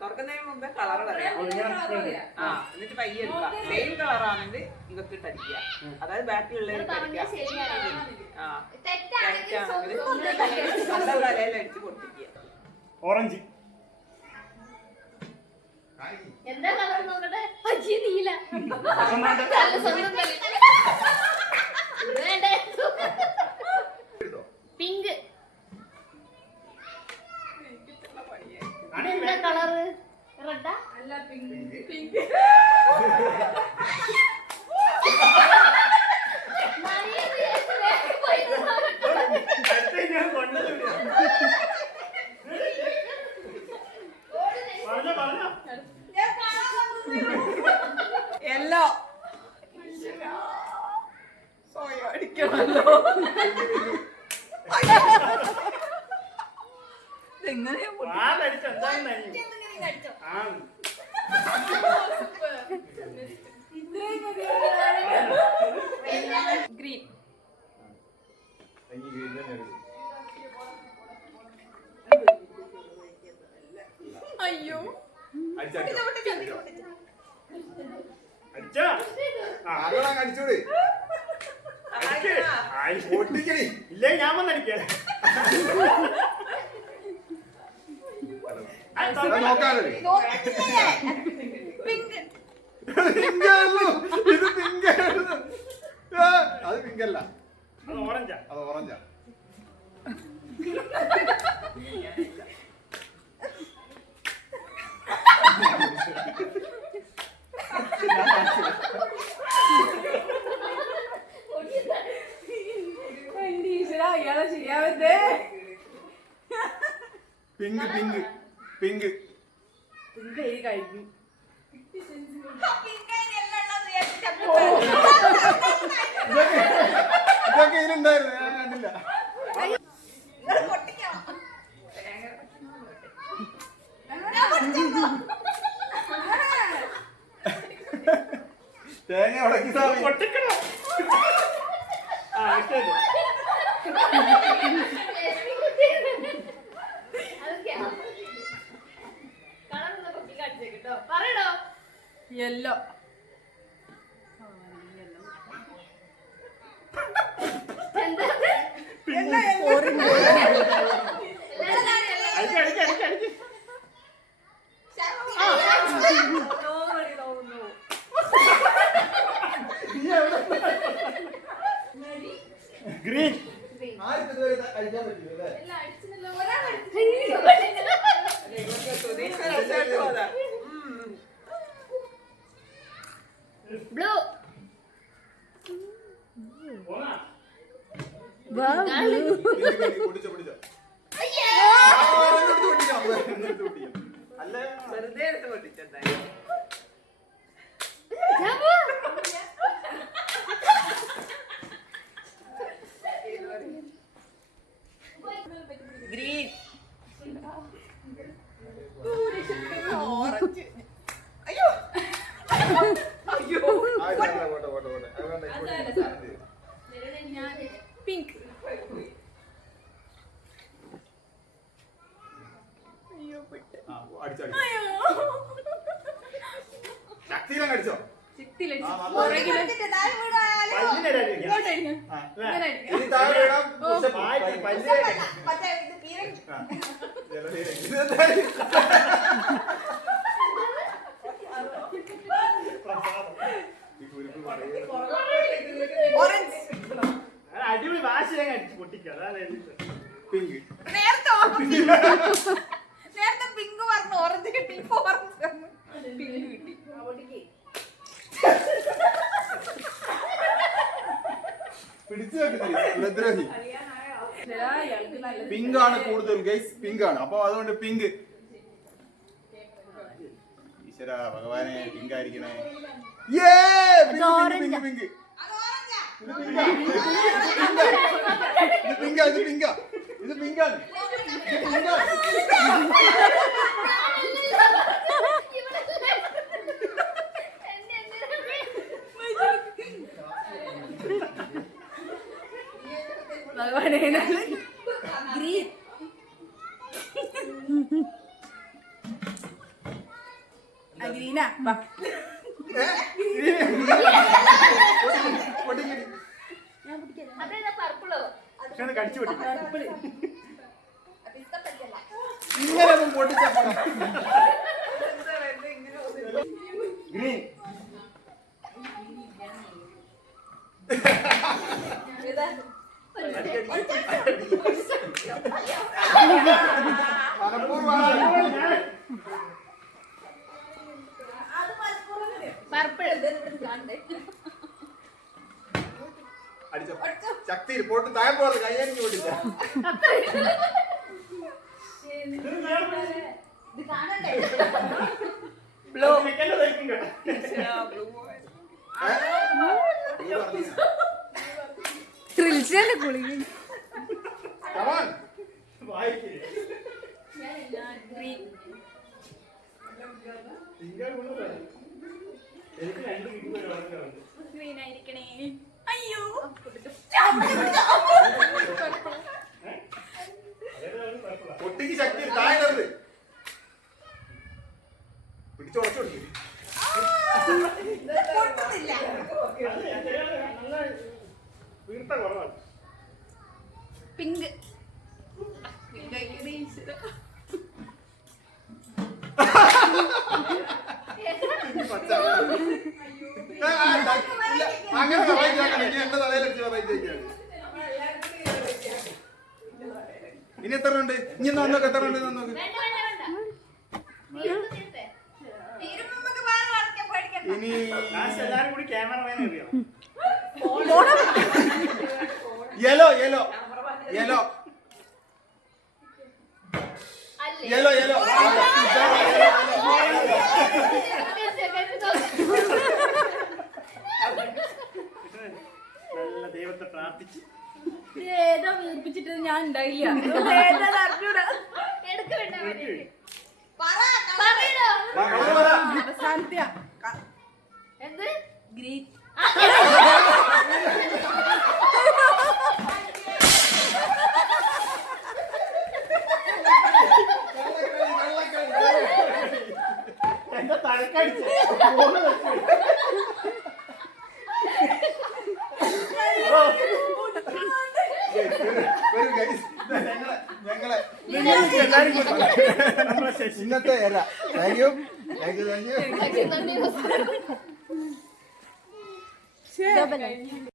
തുറക്കുന്നതിന് മുമ്പേ കളർ ആ എന്നിട്ട് പയ്യെ സെയിം കളർ ആണെങ്കിൽ ഇട്ട് അടിക്കുക. അതായത് തെറ്റാണെങ്കിൽ സ്വന്തം അടിച്ച് പൊട്ടിക്കുക. ഓറഞ്ച് എന്താ കളർ നോക്കട്ടെ അജി നീല. പിങ്ക് റെഡാ പിങ്ക് ഞാൻ കൊണ്ടുവരില്ല. പറഞ്ഞോ, പറഞ്ഞോ. യെല്ലോ സോയ അടിക്കണല്ലോ ഇതെങ്ങനെയാ ഗ്രീൻ അയ്യോ. അടിച്ചോടി ഇല്ലേ ഞാൻ വന്നടിക്കാം. പിങ്കല്ലോ ഇത് പിങ്കായിരുന്നു അത് പിങ്കല്ല അത് ഓറഞ്ചാ. അത് ഓറഞ്ചാ. പിങ്ക് ശരിയാവത്തേ പിങ്ക്. പിങ്ക് പിങ്ക് കഴിഞ്ഞു ഇതൊക്കെ ഇതിലുണ്ടായിരുന്നു. ഞാൻ കണ്ടില്ല. തേങ്ങ ഉടക്കി പൊട്ടിക്കണോ? ആ ഇട്ടത് യെല്ലോ. ഗ്രീൻ. ആർക്കും ഇതുവരെ കഴിക്കാൻ പറ്റില്ല ബ്ലൂ വെറുതെ എടുത്ത് പൊട്ടിച്ചെന്തായാലും ഗ്രീൻ ഓറഞ്ച് അയ്യോ അയ്യോ ആ, ഇല്ല, ഇല്ല, പോട്ടെ, പോട്ടെ, പോട്ടെ. അത് വേണ്ട, ഇങ്ങോട്ട് ഇങ്ങോട്ട്. പിങ്ക് ആ, അടിച്ചോ, അടിച്ചോ. ശക്തിയിലങ്ങ് അടിച്ചോ ആ, നല്ല പല്ലിനടിക്കാം ആ, ഇല്ലേ? ഇനി താഴെ ഇടാം, പുഷപ്പ്. പായ്- പല്ല് ആ. ജലനീര്. ഇതെന്തായി? ഈ കുരുപ്പ് പറയുന്നത്. അത് അടിപൊളി വാശിലങ്ങ് അടിച്ച് പൊട്ടിക്കുക അതാണ് പിങ്ക്. നേരത്തെ നേരത്തെ പിങ്ക് പറഞ്ഞു ഓറഞ്ച് കിട്ടി ഇപ്പൊ പറഞ്ഞു പിങ്ക് കിട്ടി. പിടിച്ചു വെക്കുന്നില്ല പിങ്ക് ആണ് കൂടുതൽ ഗൈസ് പിങ്ക് ആണ് അപ്പൊ അതുകൊണ്ട് പിങ്ക് ഈശ്വര ഭഗവാനെ പിങ്ക് ആയിരിക്കണേ. Yeah! പിങ്ക് പിങ്കാ. ഇത് പിങ്കാ, ഇത് പിങ്കാ. ഇത് പിങ്കാണ്. ഇത് പിങ്കാണ്. കടിച്ചു പൊട്ടിക്കും ഇങ്ങനെ ഒന്നും പൊട്ടിച്ചാ പോരാ. ഗ്രീൻ. മനപ്പൂർവമാണ്. ശക്തിയിൽ പോട്ട് താഴെ പൊട്ടിച്ച ഇത് കാണണ്ടേ? ബ്ലൂ. ബ്ലൂ. ഒരു ഉറക്കമുണ്ട്. ഗ്രീൻ ആയിരിക്കണേ. അയ്യോ അതേതാണ് കുഴപ്പമില്ല. പൊട്ടിക്ക് ശക്തി താഴെ ഇടരുത്. പിടിച്ച് ഉടച്ചു കൊടുക്ക്. അത് എത്രയാണ് നല്ല വീർത്ത കുറവാണ് പിങ്ക്. അങ്ങനെ എന്റെ തലയിൽ അടിച്ച് ആക്കിയാണ്. ഇനി എത്ര ഉണ്ട്? ഇനി നോക്ക് എത്ര ഉണ്ട് നോക്ക്. ഇനി എല്ലാരും കൂടി cameraman എറിയണം yellow yellow. Yellow. Yellow, yellow. Yellow നല്ല ദൈവത്തെ പ്രാർത്ഥിച്ച് ഏതോ വീർപ്പിച്ചിട്ട് ഞാൻ ഉണ്ടായില്ല. അവസാനത്തെ എന്ത്? ഗ്രീൻ ഇന്നത്തെ എര thank you thank you thank you